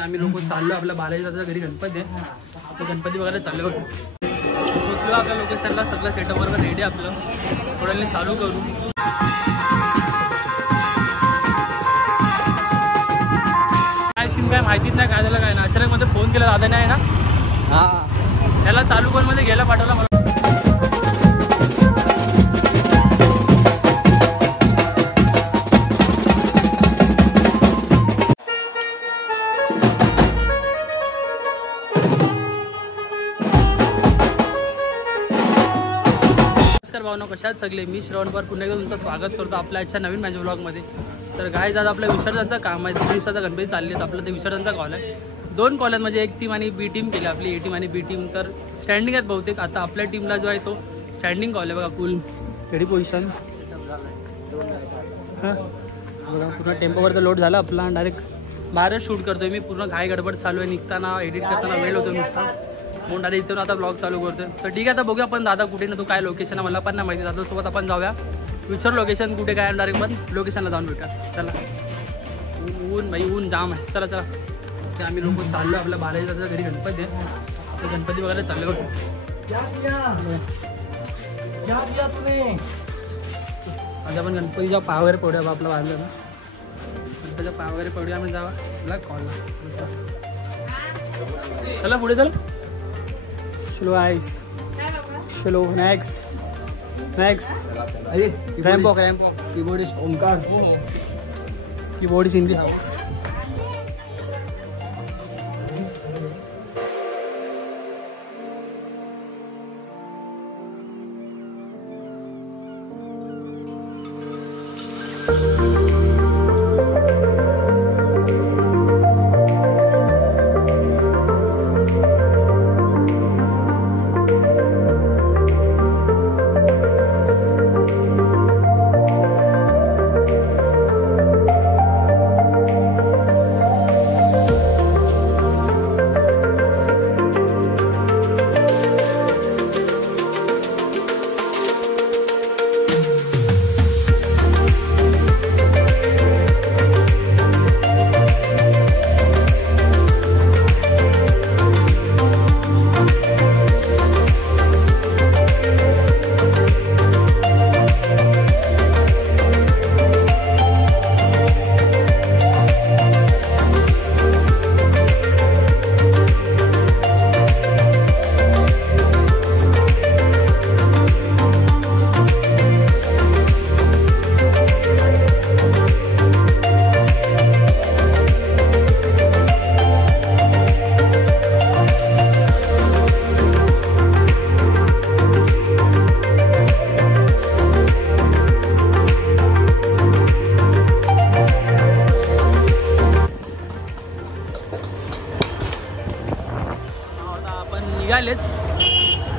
आम्ही लोक चाललो आपल्या बालाजीचा घरी गणपती आहे, तो गणपती बघायला चाललो. पोचलो आपल्या लोकेशनला, सगळं सेटअप वगैरे रेडी आपलं. थोड्या चालू करू. काय सीन काय माहितीच नाही, काय झालं काय ना. अचानक मध्ये फोन केला दादा नाही ना, हां त्याला चालू करून मध्ये गेला पाठवला मला. भावना कशात सगळे, मी श्रवण पवार पुन्हा एकदा तुमचं स्वागत करतो आपल्या आजच्या नवीन मॅच ब्लॉगमध्ये. तर गाईज आज आपल्या विसर्जनचं काम आहे. 2 दिवसाचा गणपती चालली आहेत. आपलं ते विसर्जनचा कॉल आहे. 2 कॉल आहेत, म्हणजे एक टीम आणि बी टीम केली आपली, ए टीम आणि बी टीम. तर स्टँडिंग आहेत बहुतेक. आता आपल्या टीमला जो आहे तो स्टँडिंग कॉल आहे बघा. फुल रेडी पोझिशन. हां बघा पूर्ण टेम्पोवरचा लोड झाला आपला. डायरेक्ट बाहेरच शूट करतोय मी. पूर्ण घाई गडबड चालू आहे. निघताना एडिट करताना वेळ होतो नुसता, म्हणून डायरेक्ट इथून आता ब्लॉग चालू करतोय. तर ठीक आहे, आता बघूया आपण दादा कुठे ना, तो काय लोकेशन आहे मला पण नाही माहिती. दादासोबत आपण जाऊया, विचार लोकेशन कुठे काय, डायरेक्ट पण लोकेशनला जाऊन भेटा. चला. ऊन भाई ऊन जाम आहे. चला चला. ते आम्ही लोक चाललो आपल्या बालाजीचा घरी गणपती आहे, तो गणपती बघायला चाललो. आज आपण गणपतीच्या पायावर पडूया. आपला बांधलं ना, गणपतीच्या पायावर पडूया. आम्ही जावा आपला कॉलला. चला पुढे चला. स्लो आइस, स्लो. नेक्स्ट रैम्पो keyboardist Omkar, keyboardist Hindi house. निघालेत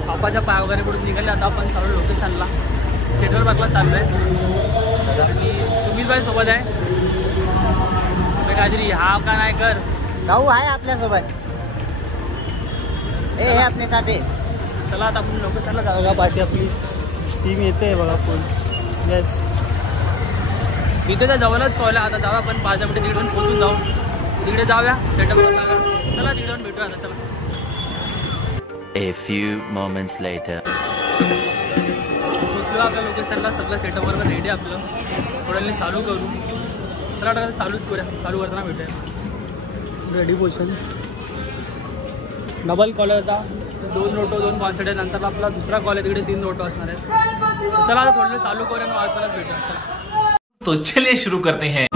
बापाच्या पाय वगैरे पडून निघाले. आता आपण चालू लोकेशनला, सेटवर बागला चाललो आहे. आणि सुमितभाई सोबत आहे. काहीतरी हा का नाही कर भाऊ आहे आपल्यासोबत, हे आपले साथे. चला आता आपण लोकेशनला जाऊया. पाठी आपली टीम येते बघा फुल. येस, तिथे त्या जवळच कॉल आहे. आता जाऊया आपण 5 मिनिटे तिकडून पोचून जाऊ. तिकडे जाऊया सेटअपवर जाऊया. चला तिकडून भेटूया आता. चला. A few moments later. पोचलो आपल्या लोकेशनला, सगळं सेटअप वगैरे रेडी आपलं. थोड्या चालू करू. चला टाका चालूच करूया. चालू करताना भेटूया. Ready position. डबल कॉलरचा 2 रोटो 2 कॉन्सर्ट. नंतर आपला दुसरा कॉल आहे, तिकडे 3 रोटो असणार आहे. चला आता थोडं चालू करूया आणि वाजतानाच भेटूया. चला. तो चलिए शुरू करते हैं.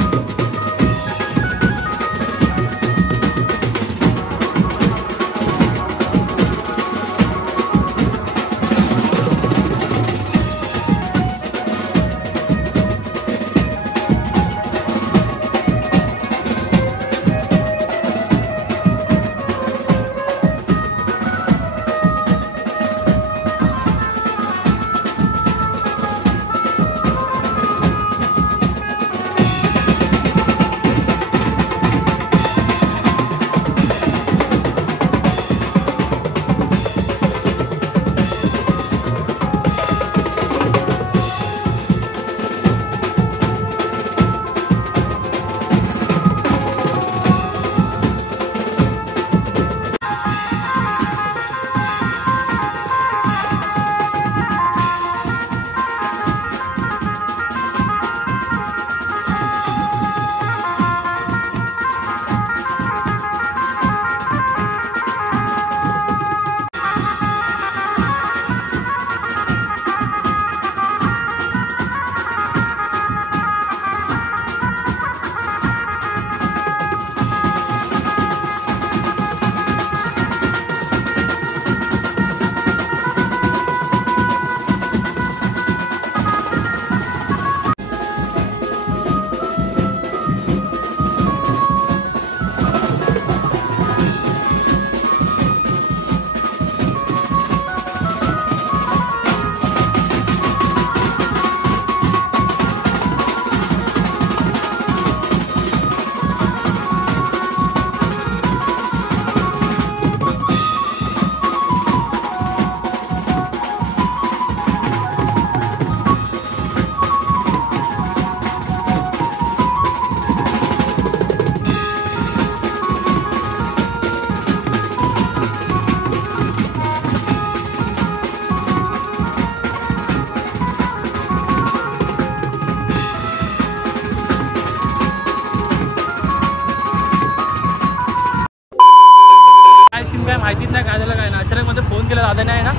काय माहितीच नाही काय झालं काय ना. अचानक मध्ये फोन केला दादाने आहे ना,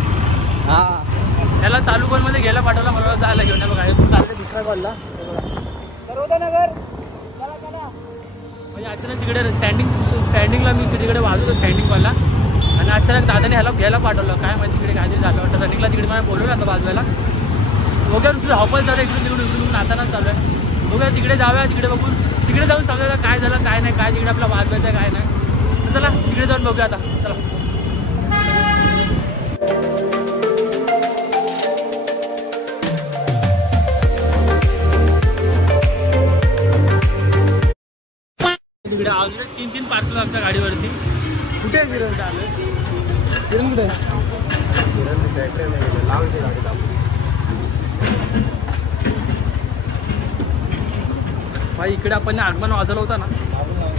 हा त्याला चालू करून मध्ये गेला पाठवला, मला जायला घेऊन बघा तू चालले दुसऱ्या कॉलला. म्हणजे अचानक तिकडे स्टँडिंगला मी तिकडे वाजवतो स्टँडिंग कॉलला, आणि अचानक दादाने ह्याला घ्यायला पाठवलं. काय माहिती तिकडे काय झालं वाटतं. रनिंगला तिकडे मला बोलवलं आता वाजवायला. बघूया तुझं हॉपल चालू इकडून तिकडून नातानाच चालू आहे. बघूया तिकडे जाऊया, तिकडे बघून तिकडे जाऊन समजा काय झालं काय नाही, काय तिकडे आपला वाजवायचं काय नाही. तर चला तिकडे जाऊन बघूया आता. चला तिकडे अजून 3 पार्सल आमच्या गाडीवरती. कुठे आहे किरण? किरण कुठे भाई? इकडे आपण आगमन वाजवलं होतं ना,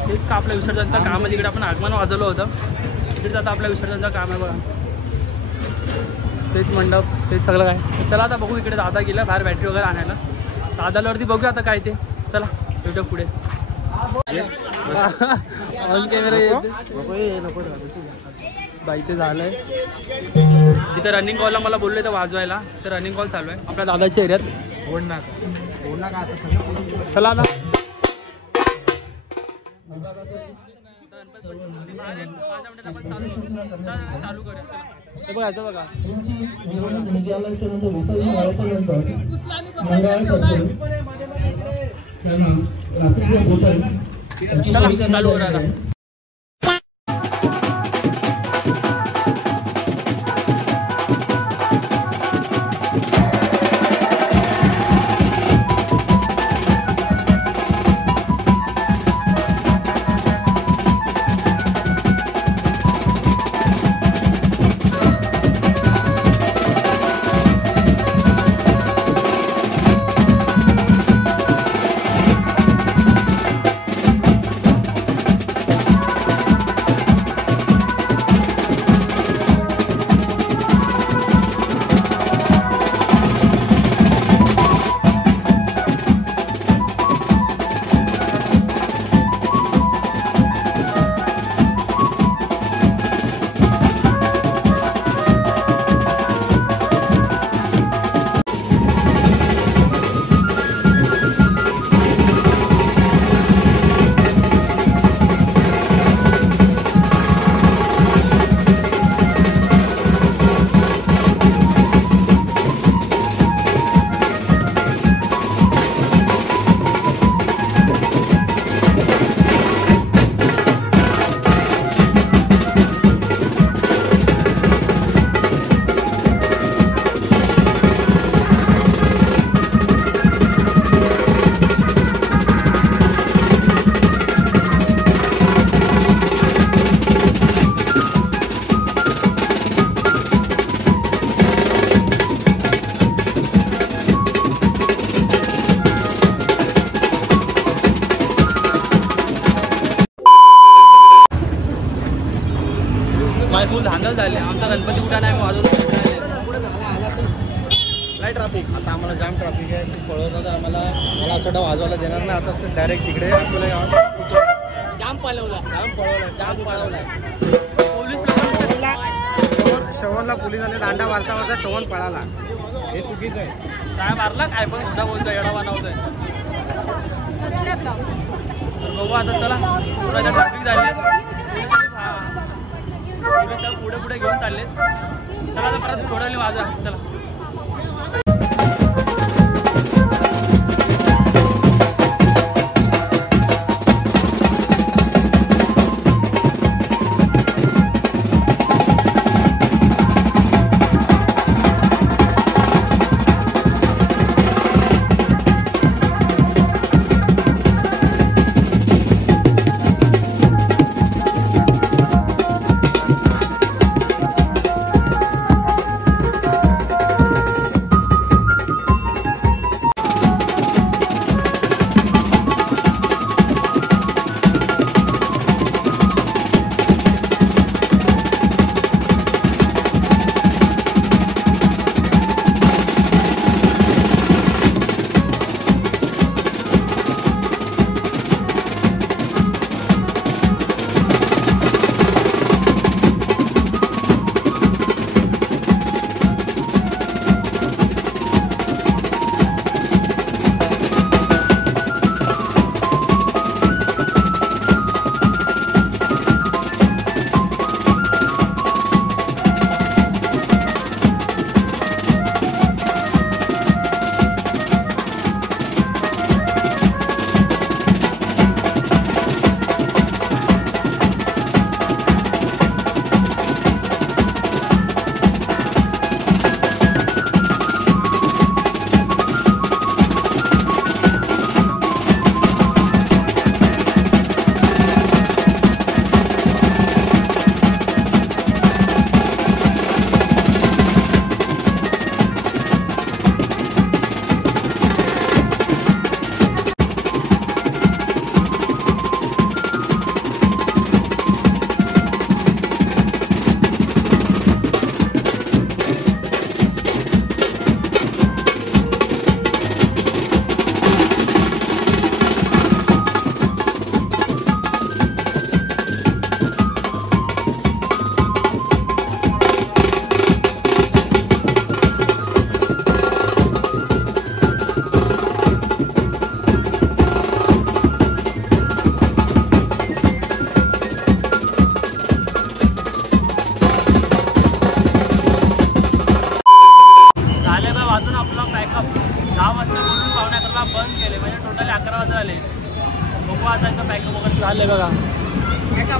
तेच का आपल्या विसर्जनचं काम आहे. तिकडे आपण आगमन वाजवलं होतं, तिकडे आता आपल्या विसर्जनचं काम आहे बघा. तेच मंडप, तेच सगळं काय. चला आता बघू. इकडे दादा गेला बाहेर बॅटरी वगैरे आणायला. दादावरती बघूया आता काय ते. चला भेटू पुढे. ऑन कॅमेरा बाई ते झालंय. तिथे रनिंग कॉलला मला बोलले तर वाजवायला, तर रनिंग कॉल चालू आहे आपल्या दादाच्या एरियात. चला आता चालू करूया. हे बघायचं बघा. चला चालू करूया. फुल धांदल झाले. आमचा गणपती कुठं नाही वाजवत नाही. ट्रॅफिक आता आम्हाला जाम ट्रॅफिक आहे. तू पळवत तर मला असं वाजवायला देणार नाही. आता डायरेक्ट तिकडे आपल्याला जाम पळवला. पोलीस लोकांना श्रवणला पोलिसांनी दांडा मारता मारता श्रवण पळाला. हे चुकीचं आहे. काय मारला काय पण कुठं बोलतोय एवढा बनवतोय. बघू आता चला. पुढे ट्रॅफिक झाली. पुढे पुढे घेऊन चालले. चला आता परत थोड्या वेळ वाजा. चला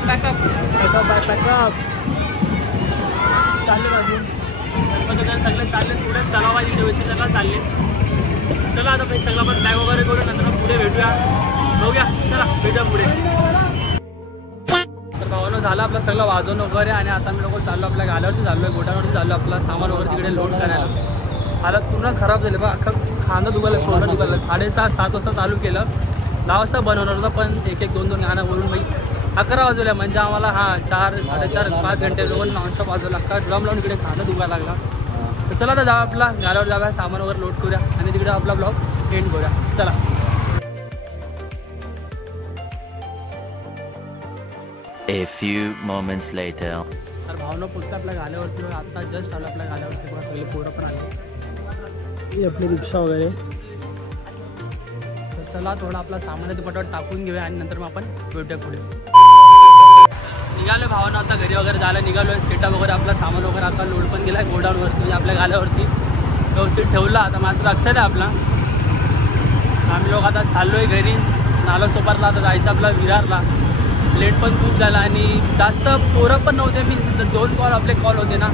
पॅकअप चालले अजून गणपती सगळे चालले पुढेच तलावाची व्यवस्थित चालले. चला आता काही सगळं आपण बॅग वगैरे करू नंतर पुढे भेटूया बघूया. चला भेटूया पुढे. तर भावानं झालं आपलं सगळं वाजवणं वगैरे आणि आता मी लोक चाललो आपल्या गाल्यावरती चाललो आहे गोठ्यावरती चाललो आपला सामान वगैरे तिकडे लोड करायला. हालत पूर्ण खराब झाली बा अख्खा खांदा दुखायला सोनं दुखायला. 6:30-7 वाजता चालू केलं 10 वाजता बनवणार होतं पण 1-2 गाणं बोलून बाई 11 वाजवल्या म्हणजे आम्हाला 4, 4.5, 5 घंटे लोन नॉनस्टॉप वाजवला. अख्खा ड्रम लावून इकडे खांदा दुखायला लागला. तर चला आता जाऊ आपला गाल्यावर जाऊया सामान वगैरे लोड करूया आणि तिकडे आपला ब्लॉग एंड करूया. चला. A few moments later. तर भावना पोचलं आपल्या गाल्यावरती. आता जस्ट आलं आपल्या गाल्यावरती बघा सगळे पोरं पण आले. ही आपली रिक्षा वगैरे. तर चला थोडं आपला सामान ते पटापट टाकून घेऊया आणि नंतर मग आपण भेटूया पुढे. निघालो भावानं आता घरी वगैरे जायला निघालो आहे. सेटअप वगैरे आपला सामान वगैरे आता लोड पण केला आहे गोडाऊनवरती म्हणजे आपल्या गाल्यावरती व्यवस्थित ठेवला. आता माझं लक्षात आहे आपला आम्ही लोक आता चाललो आहे घरी. नाला सोपारला आता जायचं आपला विरारला. लेट पण खूप झाला आणि जास्त पोरं पण नव्हते. मी 2 कॉल आपले कॉल होते ना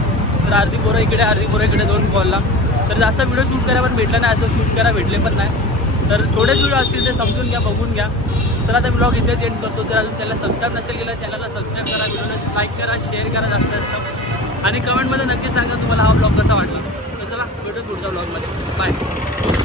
तर अर्धी पोरं इकडे अर्धी पोरं इकडे 2 कॉलला. तर जास्त व्हिडिओ शूट करायला पण भेटलं नाही. असं शूट करायला भेटले पण नाही. तर थोडेच व्हिडिओ असतील ते समजून घ्या बघून घ्या. चला आता ब्लॉग इथेच एंड करतो. तर अजून त्याला सबस्क्राईब नसेल केलं चॅनलला सबस्क्राईब करा व्हिडिओला लाईक करा शेअर करा जास्त आणि कमेंटमध्ये नक्की सांगा तुम्हाला हा ब्लॉग कसा वाटला. तर चला भेटूच पुढच्या ब्लॉगमध्ये. बाय.